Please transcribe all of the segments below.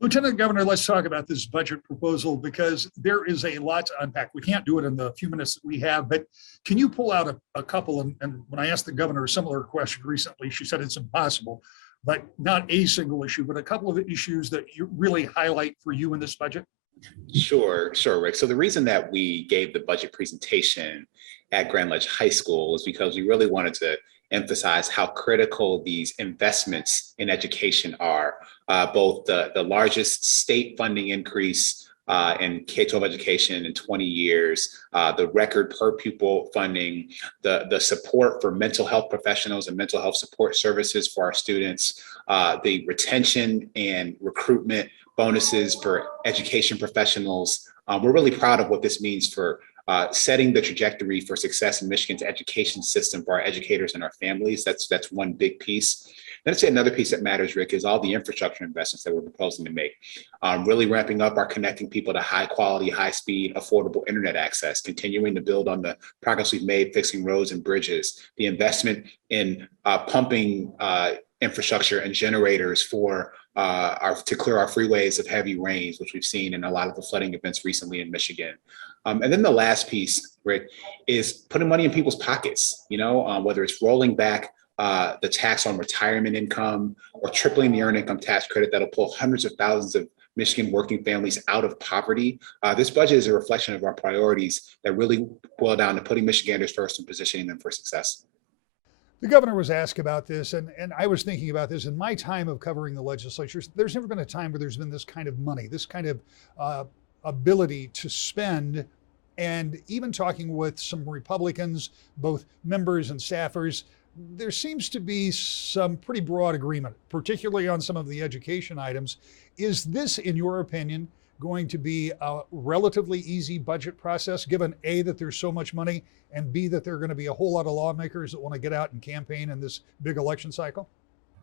Lieutenant Governor, let's talk about this budget proposal because there is a lot to unpack. We can't do it in the few minutes that we have, but can you pull out a couple? And when I asked the governor a similar question recently, she said it's impossible, but not a single issue, but a couple of issues that you really highlight for you in this budget. Sure, Rick. So the reason that we gave the budget presentation at Grand Ledge High School is because we really wanted to emphasize how critical these investments in education are. Both the largest state funding increase in K-12 education in 20 years, the record per pupil funding, the support for mental health professionals and mental health support services for our students, the retention and recruitment bonuses for education professionals. We're really proud of what this means for setting the trajectory for success in Michigan's education system for our educators and our families. That's one big piece. Then I'd say another piece that matters, Rick, is all the infrastructure investments that we're proposing to make. Really ramping up our connecting people to high quality, high speed, affordable internet access, continuing to build on the progress we've made fixing roads and bridges, the investment in pumping infrastructure and generators for to clear our freeways of heavy rains, which we've seen in a lot of the flooding events recently in Michigan. And then the last piece, Rick, is putting money in people's pockets, whether it's rolling back the tax on retirement income or tripling the earned income tax credit that'll pull hundreds of thousands of Michigan working families out of poverty. This budget is a reflection of our priorities that really boil down to putting Michiganders first and positioning them for success. The governor was asked about this, and I was thinking about this in my time of covering the legislature. There's never been a time where there's been this kind of money, this kind of ability to spend. And even talking with some Republicans, both members and staffers, there seems to be some pretty broad agreement, particularly on some of the education items. Is this, in your opinion, going to be a relatively easy budget process, given A, that there's so much money, and B, that there are going to be a whole lot of lawmakers that want to get out and campaign in this big election cycle?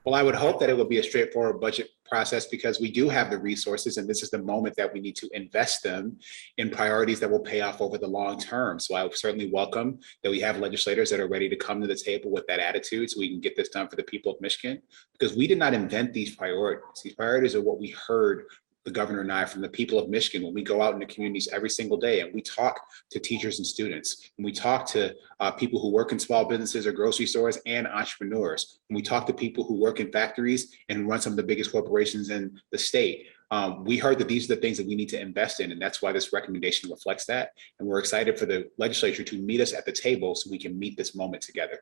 Well, I would hope that it will be a straightforward budget process because we do have the resources, and this is the moment that we need to invest them in priorities that will pay off over the long term. So I would certainly welcome that we have legislators that are ready to come to the table with that attitude so we can get this done for the people of Michigan, because we did not invent these priorities. These priorities are what we heard the governor and I from the people of Michigan when we go out in the communities every single day and we talk to teachers and students, and we talk to people who work in small businesses or grocery stores and entrepreneurs, and we talk to people who work in factories and run some of the biggest corporations in the state. We heard that these are the things that we need to invest in, and that's why this recommendation reflects that. And we're excited for the legislature to meet us at the table so we can meet this moment together.